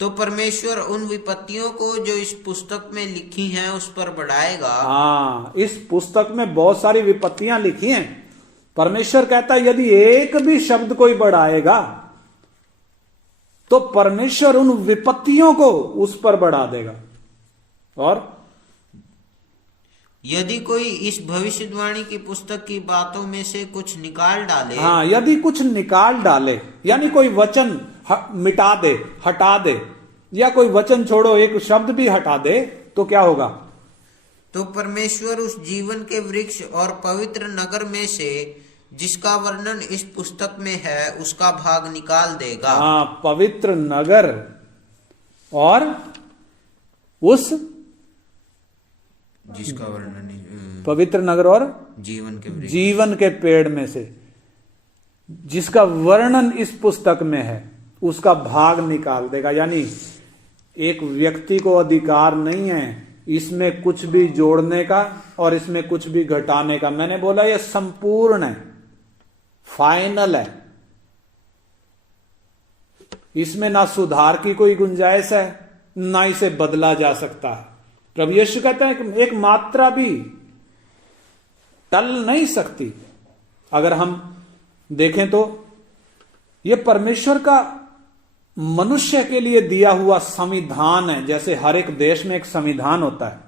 तो परमेश्वर उन विपत्तियों को जो इस पुस्तक में लिखी हैं उस पर बढ़ाएगा। हाँ, इस पुस्तक में बहुत सारी विपत्तियां लिखी हैं। परमेश्वर कहता है यदि एक भी शब्द कोई बढ़ाएगा तो परमेश्वर उन विपत्तियों को उस पर बढ़ा देगा। और यदि कोई इस भविष्यवाणी की पुस्तक की बातों में से कुछ निकाल डाले, हाँ, यदि कुछ निकाल डाले यानी कोई वचन मिटा दे, हटा दे, या कोई वचन छोड़ो एक शब्द भी हटा दे तो क्या होगा? तो परमेश्वर उस जीवन के वृक्ष और पवित्र नगर में से जिसका वर्णन इस पुस्तक में है उसका भाग निकाल देगा। हाँ, पवित्र नगर और उस जिसका वर्णन पवित्र नगर और जीवन के पेड़ में से जिसका वर्णन इस पुस्तक में है उसका भाग निकाल देगा। यानी एक व्यक्ति को अधिकार नहीं है इसमें कुछ भी जोड़ने का और इसमें कुछ भी घटाने का। मैंने बोला यह संपूर्ण है, फाइनल है, इसमें ना सुधार की कोई गुंजाइश है ना इसे बदला जा सकता है। प्रभु यीशु कहते हैं कि एक मात्रा भी टल नहीं सकती। अगर हम देखें तो यह परमेश्वर का मनुष्य के लिए दिया हुआ संविधान है। जैसे हर एक देश में एक संविधान होता है,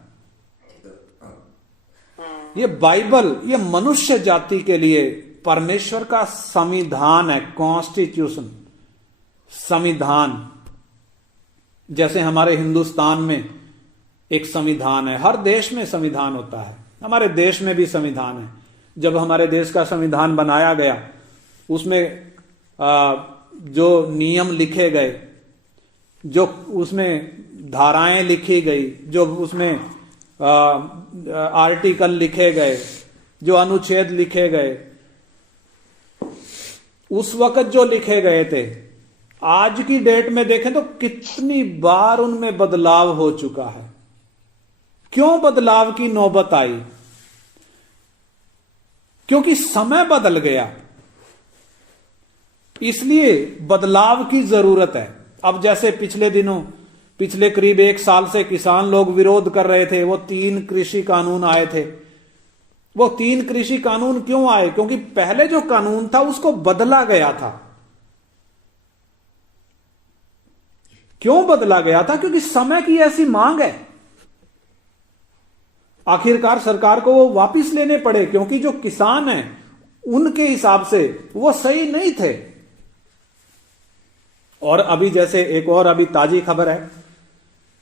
ये बाइबल ये मनुष्य जाति के लिए परमेश्वर का संविधान है, कॉन्स्टिट्यूशन, संविधान। जैसे हमारे हिंदुस्तान में एक संविधान है, हर देश में संविधान होता है, हमारे देश में भी संविधान है। जब हमारे देश का संविधान बनाया गया उसमें जो नियम लिखे गए, जो उसमें धाराएं लिखी गई, जो उसमें आर्टिकल लिखे गए, जो अनुच्छेद लिखे गए, उस वक्त जो लिखे गए थे, आज की डेट में देखें तो कितनी बार उनमें बदलाव हो चुका है। क्यों बदलाव की नौबत आई? क्योंकि समय बदल गया, इसलिए बदलाव की जरूरत है। अब जैसे पिछले करीब 1 साल से किसान लोग विरोध कर रहे थे, वो 3 कृषि कानून आए थे। वो 3 कृषि कानून क्यों आए? क्योंकि पहले जो कानून था उसको बदला गया था। क्यों बदला गया था? क्योंकि समय की ऐसी मांग है। आखिरकार सरकार को वो वापस लेने पड़े, क्योंकि जो किसान हैं उनके हिसाब से वो सही नहीं थे। और अभी जैसे एक और अभी ताजी खबर है,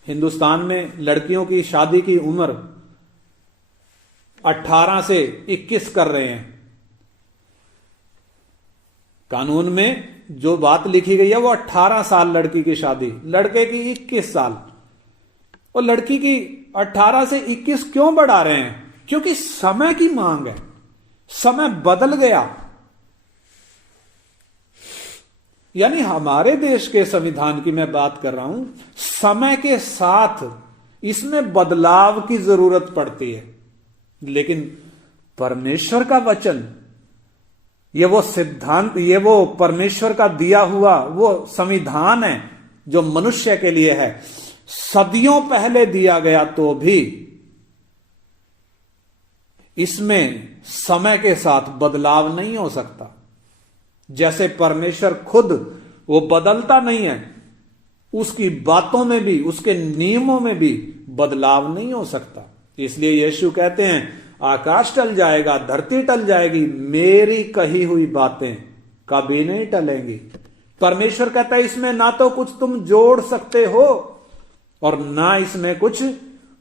हिंदुस्तान में लड़कियों की शादी की उम्र 18 से 21 कर रहे हैं। कानून में जो बात लिखी गई है वो 18 साल लड़की की शादी, लड़के की 21 साल। और लड़की की 18 से 21 क्यों बढ़ा रहे हैं? क्योंकि समय की मांग है, समय बदल गया। यानी हमारे देश के संविधान की मैं बात कर रहा हूं, समय के साथ इसमें बदलाव की जरूरत पड़ती है। लेकिन परमेश्वर का वचन, ये वो सिद्धांत, ये वो परमेश्वर का दिया हुआ वो संविधान है जो मनुष्य के लिए है। सदियों पहले दिया गया तो भी इसमें समय के साथ बदलाव नहीं हो सकता। जैसे परमेश्वर खुद वो बदलता नहीं है, उसकी बातों में भी, उसके नियमों में भी बदलाव नहीं हो सकता। इसलिए यीशु कहते हैं आकाश टल जाएगा, धरती टल जाएगी, मेरी कही हुई बातें कभी नहीं टलेंगी। परमेश्वर कहता है इसमें ना तो कुछ तुम जोड़ सकते हो और ना इसमें कुछ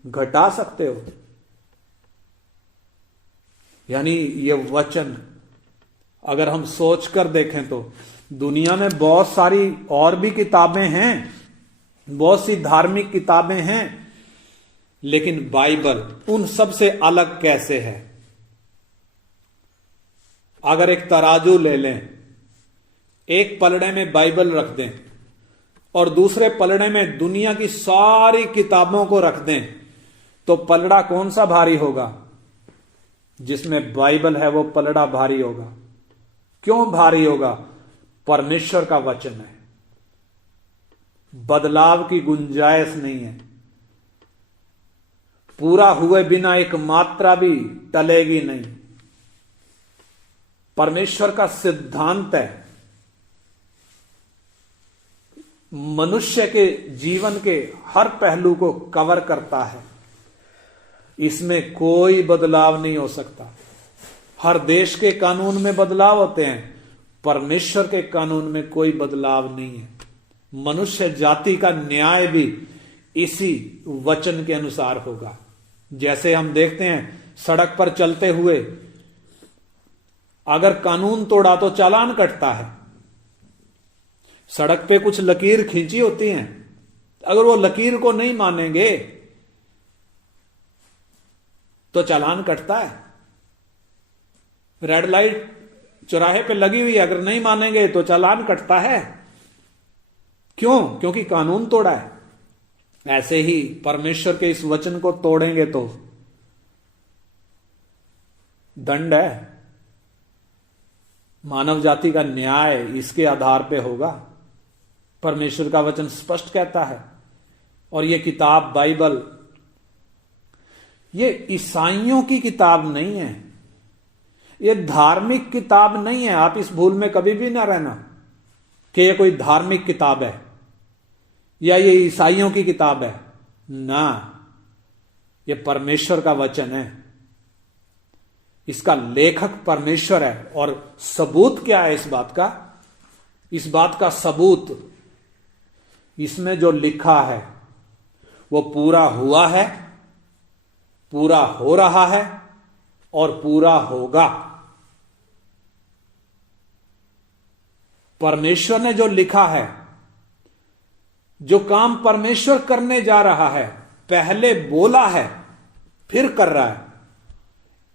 घटा सकते हो। यानी ये वचन अगर हम सोच कर देखें तो दुनिया में बहुत सारी और भी किताबें हैं, बहुत सी धार्मिक किताबें हैं, लेकिन बाइबल उन सब से अलग कैसे है? अगर एक तराजू ले लें, एक पलड़े में बाइबल रख दें और दूसरे पलड़े में दुनिया की सारी किताबों को रख दें, तो पलड़ा कौन सा भारी होगा? जिसमें बाइबल है वो पलड़ा भारी होगा। क्यों भारी होगा? परमेश्वर का वचन है, बदलाव की गुंजाइश नहीं है, पूरा हुए बिना एक मात्रा भी टलेगी नहीं। परमेश्वर का सिद्धांत है, मनुष्य के जीवन के हर पहलू को कवर करता है, इसमें कोई बदलाव नहीं हो सकता। हर देश के कानून में बदलाव होते हैं, परमेश्वर के कानून में कोई बदलाव नहीं है। मनुष्य जाति का न्याय भी इसी वचन के अनुसार होगा। जैसे हम देखते हैं सड़क पर चलते हुए अगर कानून तोड़ा तो चालान कटता है। सड़क पे कुछ लकीर खींची होती हैं, अगर वो लकीर को नहीं मानेंगे तो चालान कटता है। रेड लाइट चौराहे पे लगी हुई है, अगर नहीं मानेंगे तो चालान कटता है। क्यों? क्योंकि कानून तोड़ा है। ऐसे ही परमेश्वर के इस वचन को तोड़ेंगे तो दंड है। मानव जाति का न्याय इसके आधार पे होगा। परमेश्वर का वचन स्पष्ट कहता है। और यह किताब बाइबल ये ईसाइयों की किताब नहीं है, ये धार्मिक किताब नहीं है। आप इस भूल में कभी भी ना रहना कि ये कोई धार्मिक किताब है या ये ईसाइयों की किताब है ना, ये परमेश्वर का वचन है। इसका लेखक परमेश्वर है। और सबूत क्या है इस बात का? इस बात का सबूत, इसमें जो लिखा है वो पूरा हुआ है, पूरा हो रहा है और पूरा होगा। परमेश्वर ने जो लिखा है, जो काम परमेश्वर करने जा रहा है, पहले बोला है फिर कर रहा है।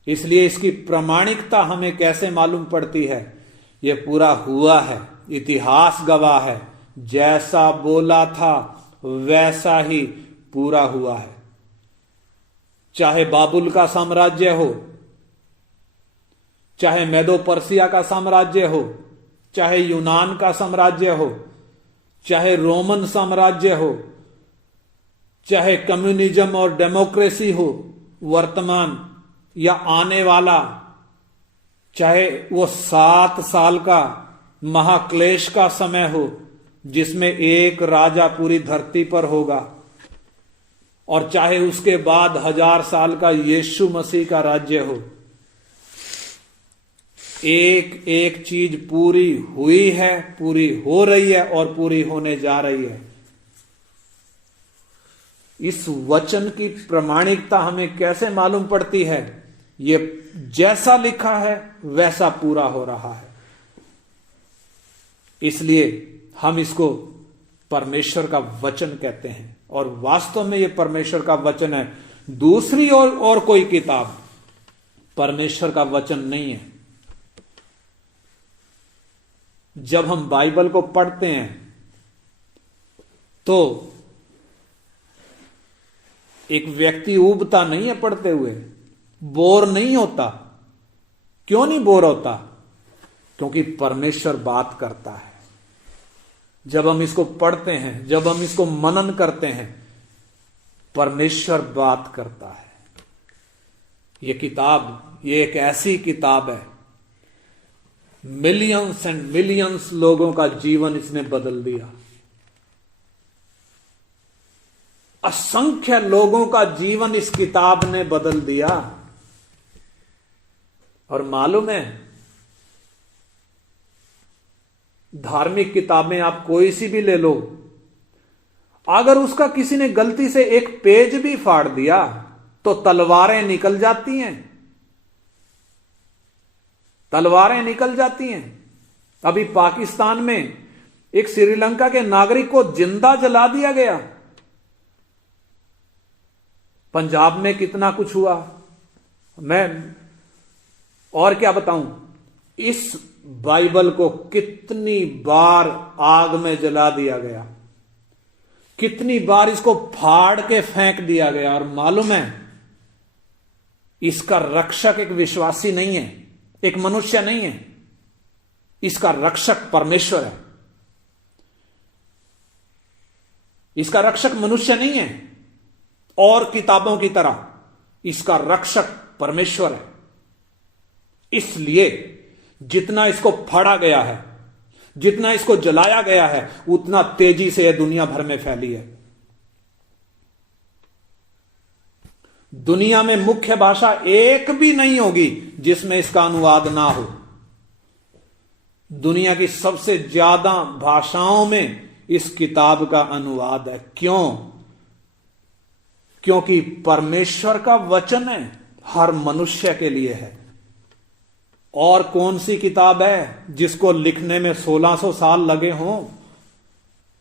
इसलिए इसकी प्रामाणिकता हमें कैसे मालूम पड़ती है? यह पूरा हुआ है, इतिहास गवाह है, जैसा बोला था वैसा ही पूरा हुआ है। चाहे बाबुल का साम्राज्य हो, चाहे मेदो पर्सिया का साम्राज्य हो, चाहे यूनान का साम्राज्य हो, चाहे रोमन साम्राज्य हो, चाहे कम्युनिज्म और डेमोक्रेसी हो, वर्तमान या आने वाला, चाहे वो 7 साल का महाक्लेश का समय हो जिसमें एक राजा पूरी धरती पर होगा, और चाहे उसके बाद 1000 साल का यीशु मसीह का राज्य हो, एक एक चीज पूरी हुई है, पूरी हो रही है और पूरी होने जा रही है। इस वचन की प्रामाणिकता हमें कैसे मालूम पड़ती है? ये जैसा लिखा है वैसा पूरा हो रहा है। इसलिए हम इसको परमेश्वर का वचन कहते हैं, और वास्तव में ये परमेश्वर का वचन है। दूसरी और कोई किताब परमेश्वर का वचन नहीं है। जब हम बाइबल को पढ़ते हैं तो एक व्यक्ति ऊबता नहीं है पढ़ते हुए, बोर नहीं होता। क्यों नहीं बोर होता? क्योंकि परमेश्वर बात करता है। जब हम इसको पढ़ते हैं, जब हम इसको मनन करते हैं, परमेश्वर बात करता है। ये किताब, ये एक ऐसी किताब है, मिलियंस एंड मिलियंस लोगों का जीवन इसने बदल दिया। असंख्य लोगों का जीवन इस किताब ने बदल दिया। और मालूम है, धार्मिक किताबें आप कोई सी भी ले लो, अगर उसका किसी ने गलती से एक पेज भी फाड़ दिया तो तलवारें निकल जाती हैं, तलवारें निकल जाती हैं। अभी पाकिस्तान में एक श्रीलंका के नागरिक को जिंदा जला दिया गया। पंजाब में कितना कुछ हुआ, मैं और क्या बताऊं। इस बाइबल को कितनी बार आग में जला दिया गया, कितनी बार इसको फाड़ के फेंक दिया गया, और मालूम है इसका रक्षक एक विश्वासी नहीं है, एक मनुष्य नहीं है, इसका रक्षक परमेश्वर है। इसका रक्षक मनुष्य नहीं है और किताबों की तरह, इसका रक्षक परमेश्वर है। इसलिए जितना इसको फाड़ा गया है, जितना इसको जलाया गया है, उतना तेजी से यह दुनिया भर में फैली है। दुनिया में मुख्य भाषा एक भी नहीं होगी जिसमें इसका अनुवाद ना हो। दुनिया की सबसे ज्यादा भाषाओं में इस किताब का अनुवाद है। क्यों? क्योंकि परमेश्वर का वचन है, हर मनुष्य के लिए है। और कौन सी किताब है जिसको लिखने में 1600 साल लगे हों?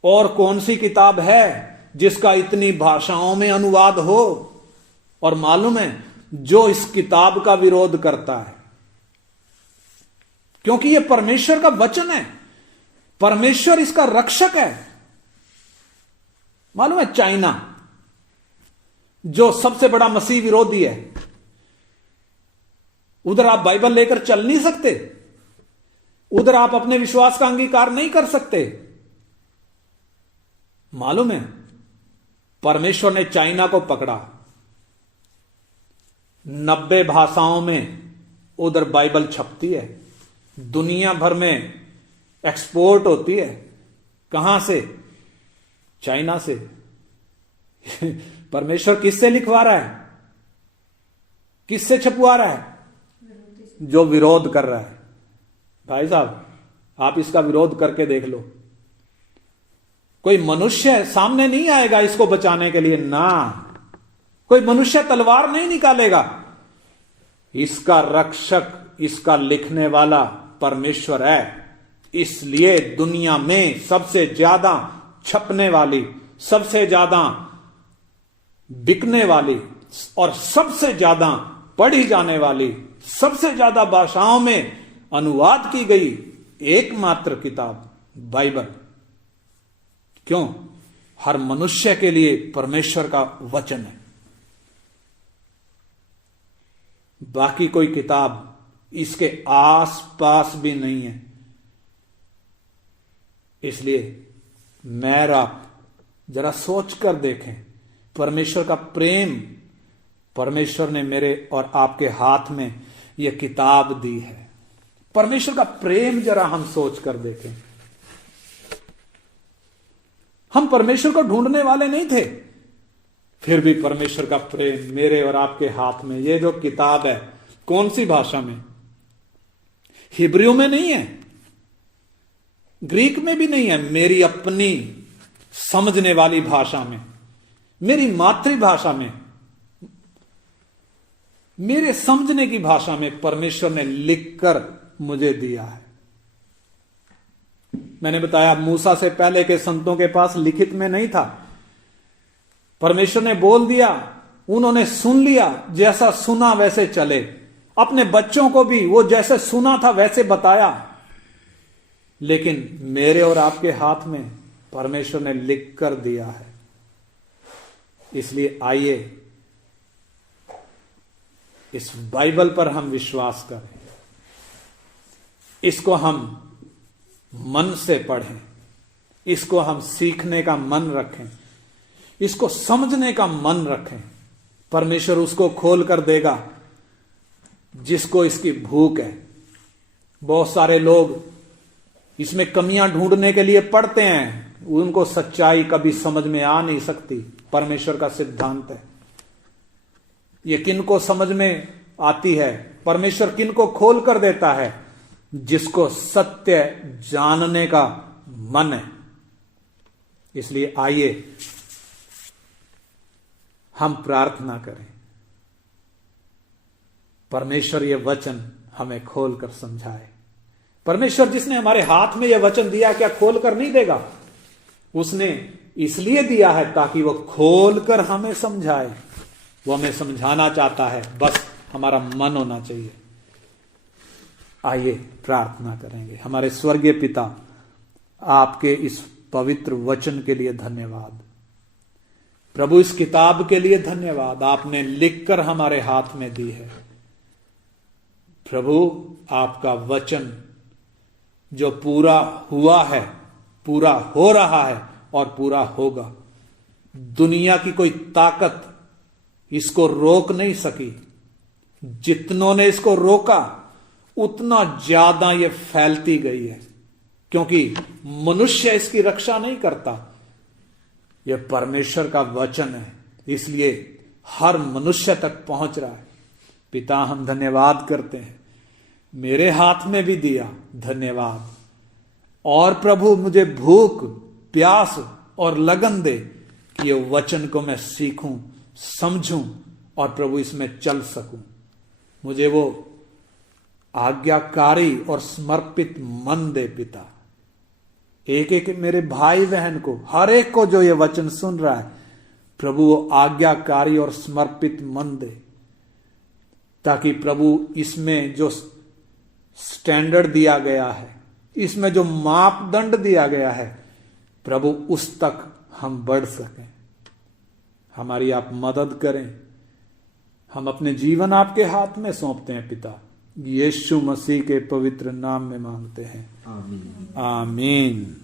और कौन सी किताब है जिसका इतनी भाषाओं में अनुवाद हो? और मालूम है, जो इस किताब का विरोध करता है, क्योंकि यह परमेश्वर का वचन है, परमेश्वर इसका रक्षक है। मालूम है, चाइना जो सबसे बड़ा मसीह विरोधी है, उधर आप बाइबल लेकर चल नहीं सकते, उधर आप अपने विश्वास का अंगीकार नहीं कर सकते। मालूम है, परमेश्वर ने चाइना को पकड़ा, 90 भाषाओं में उधर बाइबल छपती है, दुनिया भर में एक्सपोर्ट होती है। कहां से? चाइना से। परमेश्वर किससे लिखवा रहा है? किससे छपवा रहा है? जो विरोध कर रहा है। भाई साहब, आप इसका विरोध करके देख लो, कोई मनुष्य सामने नहीं आएगा इसको बचाने के लिए ना, कोई मनुष्य तलवार नहीं निकालेगा। इसका रक्षक, इसका लिखने वाला परमेश्वर है। इसलिए दुनिया में सबसे ज्यादा छपने वाली, सबसे ज्यादा बिकने वाली और सबसे ज्यादा पढ़ी जाने वाली, सबसे ज्यादा भाषाओं में अनुवाद की गई एकमात्र किताब बाइबल। क्यों? हर मनुष्य के लिए परमेश्वर का वचन है। बाकी कोई किताब इसके आसपास भी नहीं है। इसलिए मैं आप जरा सोच कर देखें, परमेश्वर का प्रेम, परमेश्वर ने मेरे और आपके हाथ में यह किताब दी है। परमेश्वर का प्रेम जरा हम सोच कर देखें। हम परमेश्वर को ढूंढने वाले नहीं थे, फिर भी परमेश्वर का प्रेम मेरे और आपके हाथ में। ये जो किताब है, कौन सी भाषा में? हिब्रू में नहीं है, ग्रीक में भी नहीं है, मेरी अपनी समझने वाली भाषा में, मेरी मातृभाषा में, मेरे समझने की भाषा में परमेश्वर ने लिखकर मुझे दिया है। मैंने बताया, मूसा से पहले के संतों के पास लिखित में नहीं था। परमेश्वर ने बोल दिया, उन्होंने सुन लिया, जैसा सुना वैसे चले। अपने बच्चों को भी वो जैसे सुना था वैसे बताया। लेकिन मेरे और आपके हाथ में परमेश्वर ने लिख कर दिया है। इसलिए आइए इस बाइबल पर हम विश्वास करें, इसको हम मन से पढ़ें, इसको हम सीखने का मन रखें, इसको समझने का मन रखें। परमेश्वर उसको खोल कर देगा जिसको इसकी भूख है। बहुत सारे लोग इसमें कमियां ढूंढने के लिए पढ़ते हैं, उनको सच्चाई कभी समझ में आ नहीं सकती। परमेश्वर का सिद्धांत है, ये किनको समझ में आती है? परमेश्वर किनको खोल कर देता है? जिसको सत्य जानने का मन है। इसलिए आइए हम प्रार्थना करें, परमेश्वर ये वचन हमें खोल कर समझाए। परमेश्वर जिसने हमारे हाथ में यह वचन दिया, क्या खोल कर नहीं देगा? उसने इसलिए दिया है ताकि वह खोल कर हमें समझाए। वो हमें समझाना चाहता है, बस हमारा मन होना चाहिए। आइए प्रार्थना करेंगे। हमारे स्वर्गीय पिता, आपके इस पवित्र वचन के लिए धन्यवाद प्रभु, इस किताब के लिए धन्यवाद, आपने लिखकर हमारे हाथ में दी है प्रभु। आपका वचन जो पूरा हुआ है, पूरा हो रहा है और पूरा होगा, दुनिया की कोई ताकत इसको रोक नहीं सकी। जितनों ने इसको रोका उतना ज्यादा ये फैलती गई है, क्योंकि मनुष्य इसकी रक्षा नहीं करता। यह परमेश्वर का वचन है, इसलिए हर मनुष्य तक पहुंच रहा है। पिता, हम धन्यवाद करते हैं, मेरे हाथ में भी दिया, धन्यवाद। और प्रभु, मुझे भूख, प्यास और लगन दे कि ये वचन को मैं सीखूं, समझूं और प्रभु इसमें चल सकूं। मुझे वो आज्ञाकारी और समर्पित मन दे पिता। एक एक मेरे भाई बहन को, हर एक को जो ये वचन सुन रहा है प्रभु, वो आज्ञाकारी और समर्पित मन दे, ताकि प्रभु इसमें जो स्टैंडर्ड दिया गया है, इसमें जो मापदंड दिया गया है प्रभु, उस तक हम बढ़ सकें। हमारी आप मदद करें। हम अपने जीवन आपके हाथ में सौंपते हैं पिता, यीशु मसीह के पवित्र नाम में मांगते हैं, आमीन।